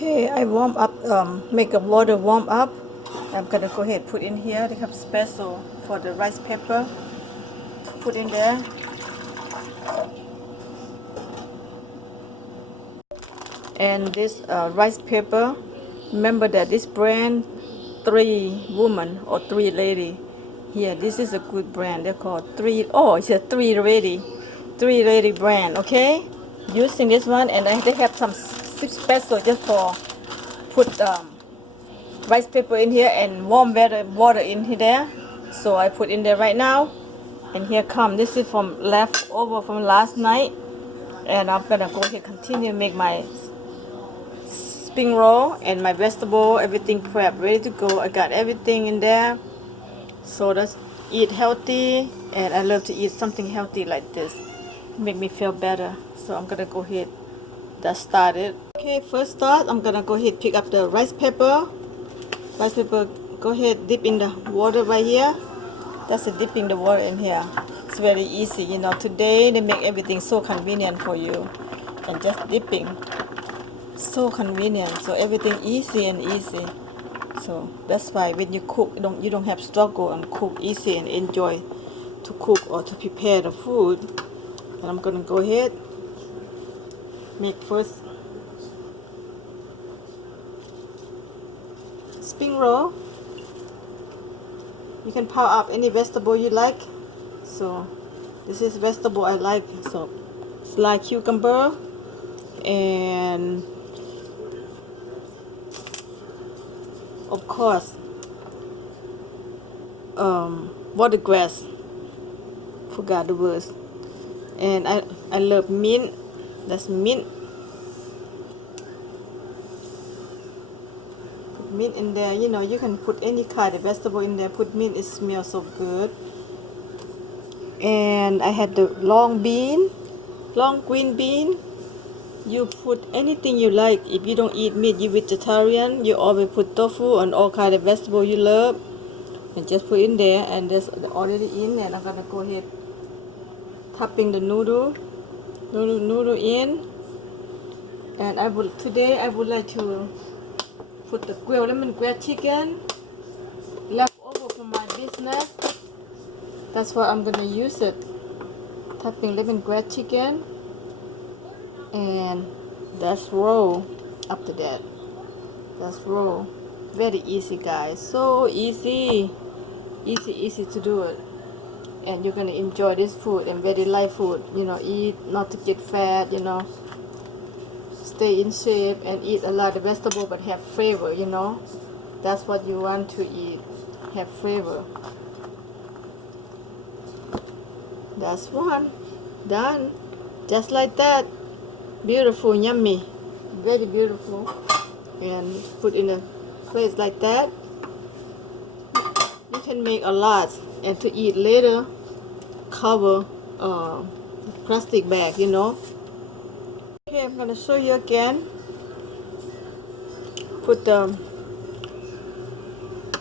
Okay, I warm up, make the water warm up. I'm gonna go ahead put in here. They have special for the rice paper. Put in there. And this rice paper, remember that this brand, 3 woman or 3 lady. Here, this is a good brand. They're called it's a 3 lady brand. Okay, using this one, and they have some special just for put rice paper in here and warm water in here. So I put in there right now, and here come. This is from leftover from last night, and I'm gonna go ahead continue make my spring roll and my vegetable, everything prepped, ready to go. I got everything in there. So let's eat healthy, and I love to eat something healthy like this. Make me feel better. So I'm gonna go ahead. That started. Okay, first start. I'm gonna go ahead pick up the rice paper. Rice paper. Go ahead dip in the water right here. That's a dipping the water in here. It's very easy. You know, today they make everything so convenient for you, and just dipping. So convenient. So everything easy and easy. So that's why when you cook, you don't have struggle and cook easy and enjoy to cook or to prepare the food. And I'm gonna go ahead make first spring roll. You can power up any vegetable you like. So this is vegetable I like. So it's like cucumber and of course watercress. Forgot the words. And I love mint. That's mint. Put mint in there. You know, you can put any kind of vegetable in there. Put mint, it smells so good. And I had the long green bean. You put anything you like. If you don't eat meat, you vegetarian, you always put tofu and all kind of vegetable you love, and just put in there. And there's already in. And I'm gonna go ahead topping the noodle in. And today I would like to put the grilled lemongrass chicken left over from my business. That's what I'm gonna use it. Topping lemongrass chicken, and that's roll after that. That's roll. Very easy, guys. So easy to do it. And you're gonna enjoy this food, and very light food. You know, eat not to get fat. You know, stay in shape and eat a lot of vegetable, but have flavor. You know, that's what you want to eat. Have flavor. That's one done. Just like that. Beautiful, yummy, very beautiful. And put in a place like that. You can make a lot, and to eat later, cover plastic bag, you know. Okay, I'm gonna show you again. Put the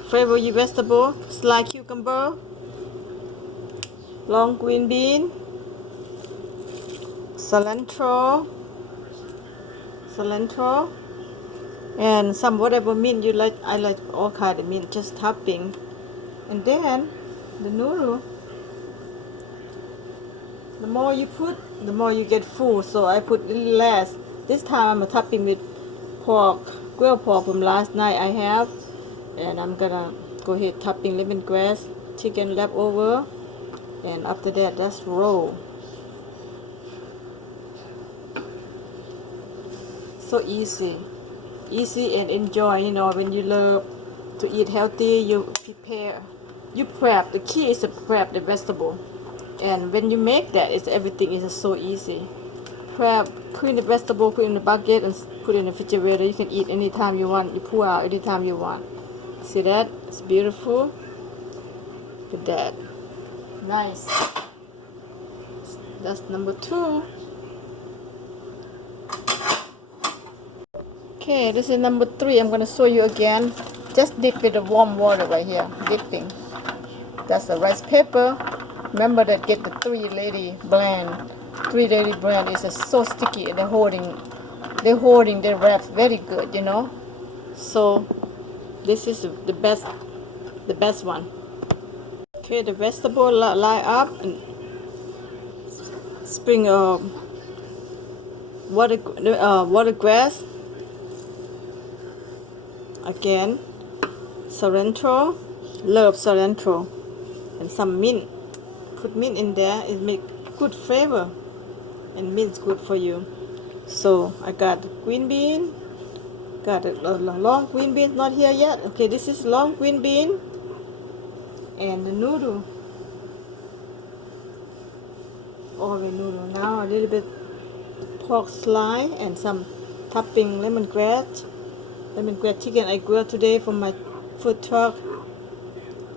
flavor your vegetable, sliced cucumber, long green bean, cilantro, and some whatever mint you like. I like all kind of mint, just topping. And then the noodle, the more you put, the more you get full. So I put a little less. This time I'm topping with grilled pork from last night I have. And I'm gonna go ahead topping lemongrass chicken leftover. And after that, that's roll. So easy and enjoy. You know, when you love to eat healthy, you prep. The key is to prep the vegetable, and when you make that, everything is so easy. Prep, clean the vegetable, put in the bucket, and put in the refrigerator. You can eat anytime you want. You pour out anytime you want. See that? It's beautiful. Look at that. Nice. That's number 2. Okay, this is number 3. I'm gonna show you again. Just dip with the warm water right here. Dipping. That's the rice paper. Remember that get the 3 lady brand. 3 lady brand is so sticky and they're holding they're holding their wraps very good, you know. So this is the best one. Okay, the vegetable line up and spring watercress again, cilantro, love cilantro, and some mint. Put mint in there, it make good flavor, and mint's good for you. So I got green bean, got a long green bean, not here yet. Okay, this is long green bean, and the noodle, all the noodle. Now a little bit pork slice and some topping lemongrass chicken I grilled today from my food truck.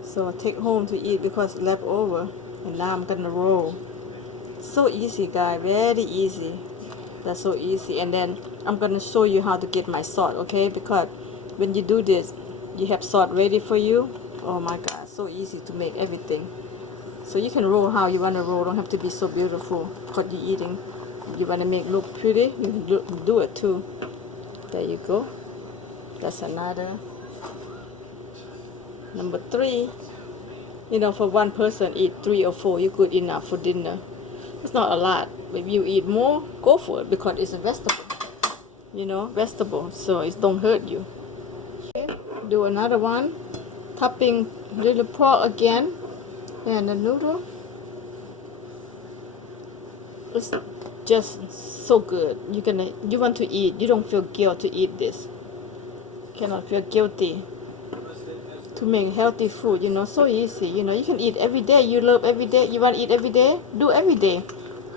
So I take home to eat because left over, and now I'm gonna roll. So easy, guys, very easy. That's so easy. And then I'm gonna show you how to get my salt, okay? Because when you do this, you have salt ready for you. Oh my God, so easy to make everything. So you can roll how you wanna roll. Don't have to be so beautiful because you're eating. You wanna make look pretty, you can do it too. There you go. That's another. Number 3. You know, for one person eat 3 or 4, you good enough for dinner. It's not a lot. If you eat more, go for it because it's a vegetable. You know, vegetable, so it don't hurt you. Okay. Do another one. Topping little pork again, and the noodle. It's just so good. You want to eat. You don't feel guilt to eat this. Cannot feel guilty to make healthy food. You know, so easy. You know, you can eat every day. You love every day. You want to eat every day. Do every day.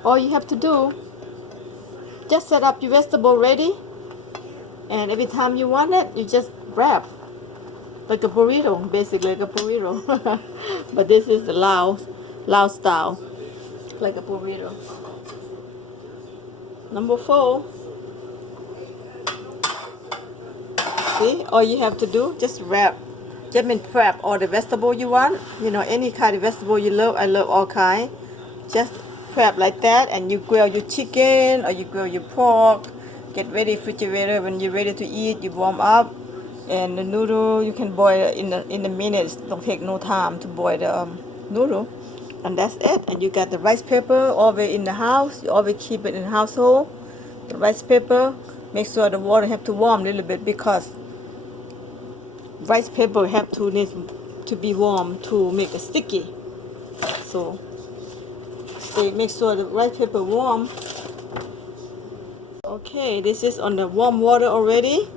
All you have to do, just set up your vegetable ready, and every time you want it, you just grab like a burrito, basically like a burrito. But this is the Lao style, like a burrito. Number 4. See, all you have to do, just wrap. Just prep all the vegetable you want. You know, any kind of vegetable you love. I love all kind. Just prep like that, and you grill your chicken or you grill your pork. Get ready refrigerator. When you're ready to eat, you warm up. And the noodle you can boil in the minutes. Don't take no time to boil the noodle. And that's it. And you got the rice paper always in the house. You always keep it in the household. The rice paper. Make sure the water have to warm a little bit because rice paper needs to be warm to make it sticky. So make sure the rice paper warm. Okay, this is on the warm water already,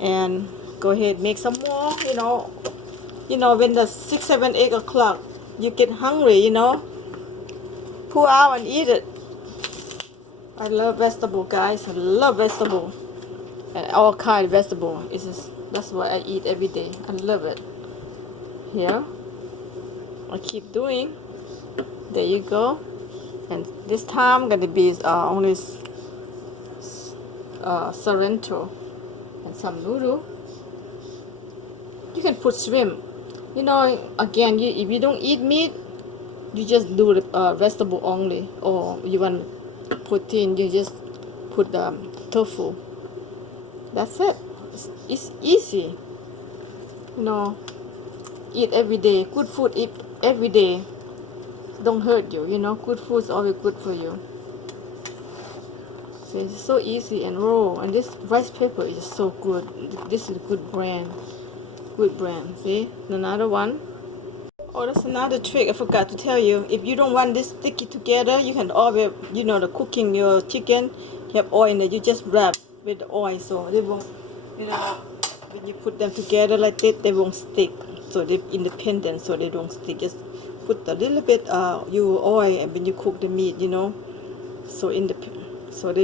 and go ahead make some more. You know when the 6, 7, 8 o'clock you get hungry, you know, pull out and eat it. I love vegetable, guys. I love vegetable and all kind of vegetable. That's what I eat every day. I love it. Here, I keep doing. There you go. And this time gonna be only cilantro and some noodle. You can put shrimp. You know, again, if you don't eat meat, you just do the vegetable only. Or you want protein, you just put the tofu. That's it. It's easy. You know, eat every day. Good food, eat every day. Don't hurt you. You know, good food is always good for you. So it's so easy and raw. And this rice paper is so good. This is a good brand. Good brand. See, another one. Oh, that's another trick I forgot to tell you. If you don't want this sticky together, you can always, you know, the cooking your chicken, you have oil in it. You just wrap with the oil so they won't, you know, when you put them together like that, they won't stick. So they're independent, so they don't stick. Just put a little bit your oil, and when you cook the meat, you know, so they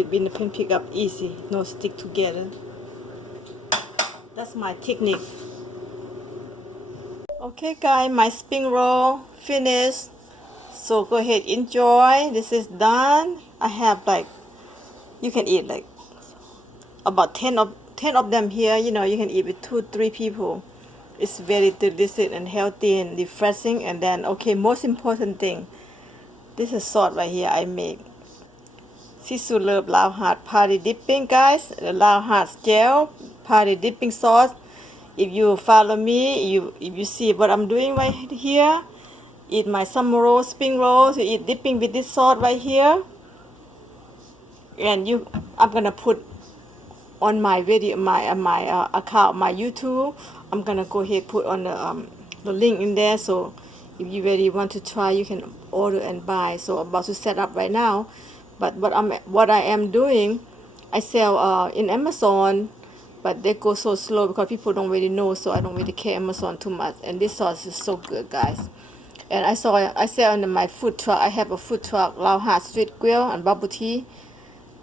independent pick up easy, no stick together. That's my technique. Okay, guys, my spring roll finished. So go ahead, enjoy. This is done. I have you can eat about 10 of them here. You know, you can eat with 2-3 people. It's very delicious and healthy and refreshing. And then, okay, most important thing, this is salt right here I make. sisou love lao hard party dipping, guys. The lao hard gel party dipping sauce. If you follow me, if you see what I'm doing right here, eat my summer roll, spring rolls, you eat dipping with this sauce right here. And I'm gonna put on my video, my account, my YouTube. I'm gonna go ahead put on the link in there. So if you really want to try, you can order and buy. So I'm about to set up right now. But what I am doing, I sell in Amazon, but they go so slow because people don't really know. So I don't really care Amazon too much. And this sauce is so good, guys. And I sell on my food truck. I have a food truck, Lao Hard Street Grill and bubble tea.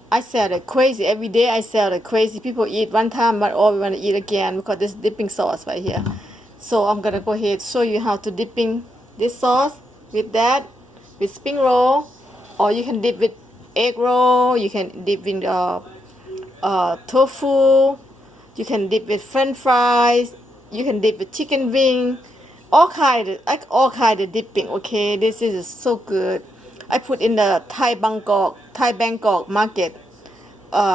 I sell it crazy every day. I sell it crazy. People eat one time, but all we want to eat again because this dipping sauce right here. So I'm gonna go ahead show you how to dipping this sauce with that, with spring roll, or you can dip with egg roll. You can dip with tofu. You can dip with French fries. You can dip with chicken wing. All kind of dipping. Okay, this is so good. I put in the Thai Bangkok market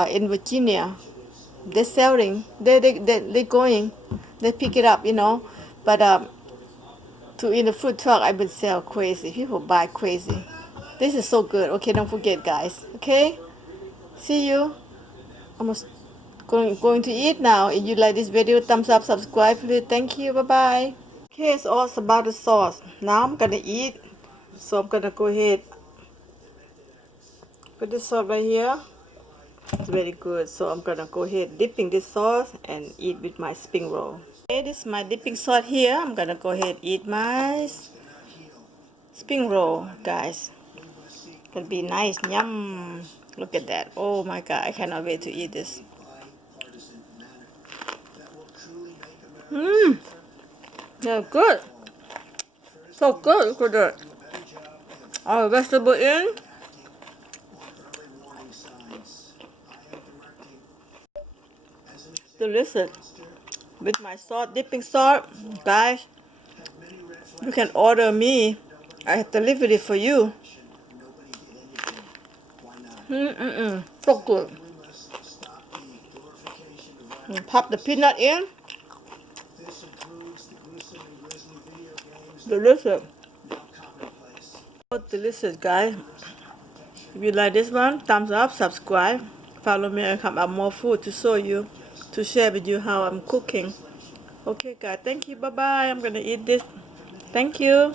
in Virginia. They're selling. They going. They pick it up, you know. But to in the food truck, I would sell crazy. People buy crazy. This is so good. Okay, don't forget, guys. Okay, see you. Almost going to eat now. If you like this video, thumbs up, subscribe, please. Thank you. Bye bye. Okay, it's all about the sauce. Now I'm gonna eat. So I'm gonna go ahead. Put this sauce right here. It's very good. So I'm gonna go ahead dipping this sauce and eat with my spring roll. Okay, this is my dipping sauce here. I'm gonna go ahead eat my spring roll, guys. Gonna be nice. Yum. Look at that. Oh my god, I cannot wait to eat this. They're good. So good. Look at that. All the vegetable in. Delicious. With my sauce, dipping sauce, guys. You can order me. I deliver it for you. So good. Pop the peanut in. Delicious. So delicious, guys. If you like this one, thumbs up, subscribe, follow me, and come up more food to show you, to share with you how I'm cooking. Okay, guys. Thank you. Bye bye. I'm gonna eat this. Thank you.